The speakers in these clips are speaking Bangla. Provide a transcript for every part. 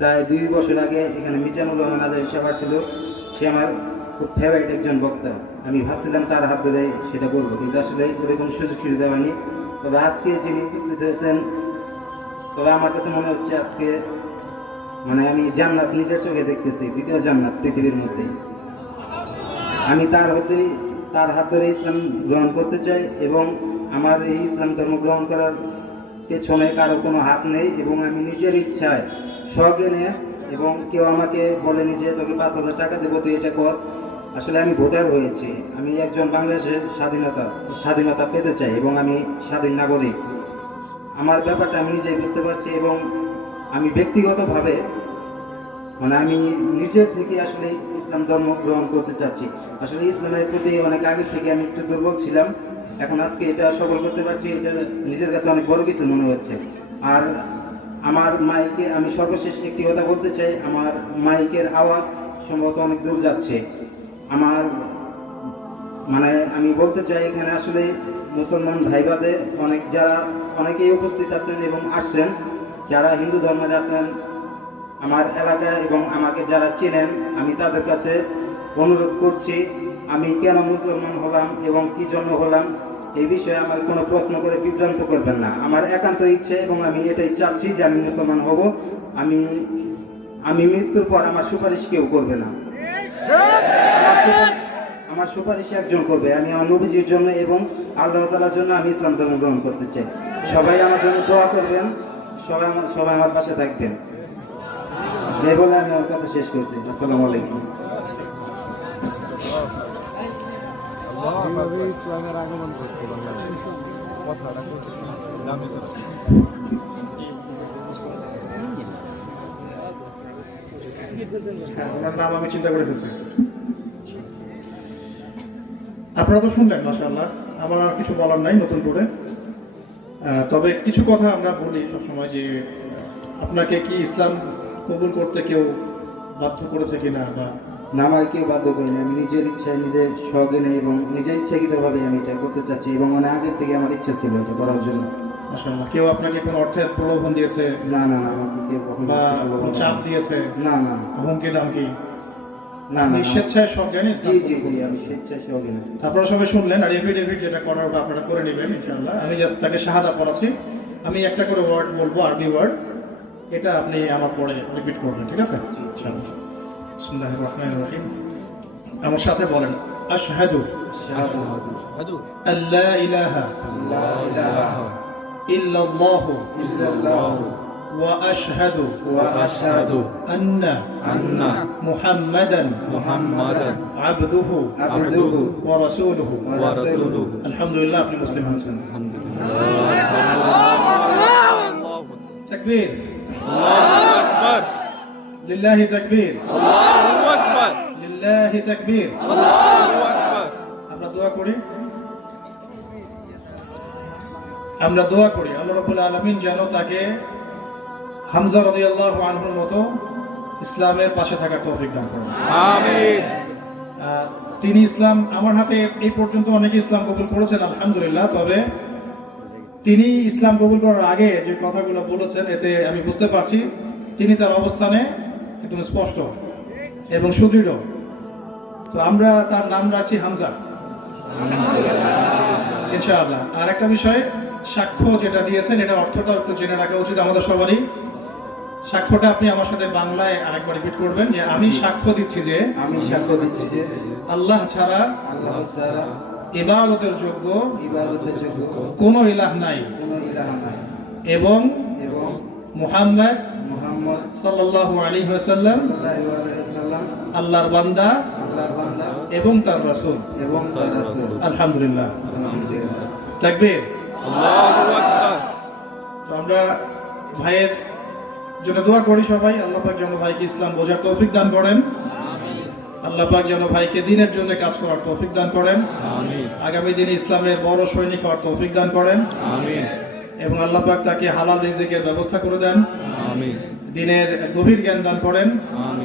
প্রায় 2 বছর আগে এখানে মিজানুর রহমান আজাদ সাহেব ছিল। সে আমার খুব ফেভারিট একজন বক্তা। আমি ভাবছিলাম তার হাত ধরে সেটা করবো, কিন্তু আসলে ওরকম সুযোগ সুবিধা হয়নি। তবে আজকে যিনি উপস্থিত হয়েছেন, তবে আমার কাছে মনে হচ্ছে আজকে মানে আমি জান্নাত নিজের চোখে দেখতেছি, দ্বিতীয় জান্নাত পৃথিবীর মধ্যে। আমি তার হাত ধরে ইসলাম গ্রহণ করতে চাই, এবং আমার এই ইসলাম ধর্ম গ্রহণ করার পেছনে কারো কোনো হাত নেই, এবং আমি নিজের ইচ্ছায় স্বজ্ঞানে, এবং কেউ আমাকে বলেনি যে তোকে 5,000 টাকা দেবো, তুই এটা কর। আসলে আমি ভোটার হয়েছি, আমি একজন বাংলাদেশের স্বাধীনতা পেতে চাই, এবং আমি স্বাধীন নাগরিক। আমার ব্যাপারটা আমি নিজেই বুঝতে পারছি, এবং আমি ব্যক্তিগতভাবে মানে আমি নিজের থেকে আসলে ইসলাম ধর্ম গ্রহণ করতে চাচ্ছি। আসলে ইসলামের প্রতি অনেক আগে থেকে আমি একটু দুর্বল ছিলাম, এখন আজকে এটা সফল করতে পারছি, এটা নিজের কাছে অনেক বড় কিছু মনে হচ্ছে। আর আমার মাইকে আমি সর্বশেষ একটি কথা বলতে চাই, আমার মাইকের আওয়াজ সম্ভবত অনেক দূর যাচ্ছে। আমার মানে আমি বলতে চাই এখানে আসলে মুসলমান ভাইবাদে অনেকেই উপস্থিত আছেন এবং আসছেন, যারা হিন্দু ধর্মের আছেন আমার এলাকায়, এবং আমাকে যারা চেনেন, আমি তাদের কাছে অনুরোধ করছি, আমি কেন মুসলমান হলাম এবং কি জন্য হলাম এই বিষয়ে আমার কোনো প্রশ্ন করে বিভ্রান্ত করবেন না। আমার একান্ত ইচ্ছে, এবং আমি এটাই চাচ্ছি যে আমি মুসলমান হব। আমি মৃত্যুর পর আমার সুপারিশ কেউ করবে না, আমার সুপারিশ একজন করবে। আমি আমার নবীজির জন্য এবং আল্লাহ তাআলার জন্য আমি ইসলাম ধর্ম গ্রহণ করতে চাই। সবাই আমার জন্য দোয়া করবেন, সবাই আমার পাশে থাকবেন। এই বলে আমি আমার কথা শেষ করছি। আসসালামু আলাইকুম। ইসলামের আগমন করছে ওনার নাম আমি চিন্তা করে ফেলছি। আপনারা তো শুনলেন মাশাআল্লাহ, আমার আর কিছু বলার নাই নতুন করে। তবে কিছু কথা আমরা বলি সবসময় যে আপনাকে কি ইসলাম কবুল করতে কেউ বাধ্য করেছে কিনা, বা না, আমাকে কেউ বাধ্য করিনি, আমি নিজের ইচ্ছায় নিজের স্বজ্ঞানে এবং নিজের ইচ্ছাকৃতভাবে আমি এটা করতে চাচ্ছি, এবং অনেক আগের থেকে আমার ইচ্ছা ছিল এটা করার জন্য। মাশাআল্লাহ, কেউ আপনাকে কোনো অর্থের প্রলোভন দিয়েছে? না, আমাকে কেউ কখনো বা কোনো চাপ দিয়েছে? না, হুমকি দামকি? না, স্বেচ্ছায় স্বজ্ঞানে? জি, আমি স্বেচ্ছায় স্বজ্ঞানে। আপনারা সবাই শুনলেন, আর এফিডেভিট যেটা করার আপনারা করে নেবেন ইনশাআল্লাহ। আমি জাস্ট তাকে শাহাদা পড়াচ্ছি, আমি একটা করে ওয়ার্ড বলবো, আরবি ওয়ার্ড, এটা আপনি আমার পরে রিপিট করবেন, ঠিক আছে? বিসমিল্লাহির রহমানির রহিম। আমার সাথে বলেন, আশহাদু আল্লা ইলাহা ইল্লাল্লাহু ওয়া আশহাদু আন্না মুহাম্মাদান আবদুহু ওয়া রাসূলুহু। আলহামদুলিল্লাহ, আপনি মুসলিম হয়েছেন। তাকবীর, আল্লাহু আকবার, লিল্লাহি তাকবীর, আল্লাহু আকবার, লিল্লাহি তাকবীর, আল্লাহু আকবার। আমরা দোয়া করি আল্লাহ রাব্বুল আলামিন যেন তাকে হামজা রাদিয়াল্লাহু আনহুর মতো ইসলামের পাশে থাকার তৌফিক দান করেন। আমিন। তিনি ইসলাম, আমার হাতে এই পর্যন্ত অনেকে ইসলাম কবুল করেছেন আলহামদুলিল্লাহ, তবে তিনি ইসলাম কবুল করার আগে যে কথাগুলো বলেছেন, এতে আমি বুঝতে পারছি তিনি তার অবস্থানে একদম স্পষ্ট এবং সুদৃঢ়। তো আমরা তার নাম রাখছি হামজা ইনশাআল্লাহ। আর একটা বিষয়, সাক্ষ্য যেটা দিয়েছেন এটার অর্থটা একটু জেনে রাখা উচিত আমাদের সবারই। সাক্ষ্যটা আপনি আমার সাথে বাংলায় আরেকবার রিপিট করবেন, যে আমি সাক্ষ্য দিচ্ছি যে আল্লাহ ছাড়া ইবাদতের যোগ্য কোন ইলাহ নাই, এবং মুহাম্মদ সাল্লাল্লাহু আলাইহি ওয়াসাল্লাম আল্লাহর বান্দা এবং তার রাসূল। আলহামদুলিল্লাহ, তাকবীর, আল্লাহু আকবার। তো আমরা ভাইয়ের জন্য দোয়া করি সবাই, আল্লাহ পাক যেন ভাইকে ইসলাম বোঝার তৌফিক দান করেন, আল্লাহ পাক যেন ভাইকে দ্বীনের জন্য কাজ করার তৌফিক দান করেন, আগামী দিনে ইসলামের বড় সৈনিক হওয়ার তৌফিক দান করেন, এবং আল্লাহ পাক তাকে হালাল রিজিকের ব্যবস্থা করে দেন, দ্বীনের গভীর জ্ঞান দান করেন,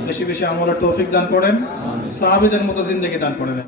বেশি বেশি আমলের তৌফিক দান করেন, সাহাবীদের মতো জিন্দেগি দান করেন।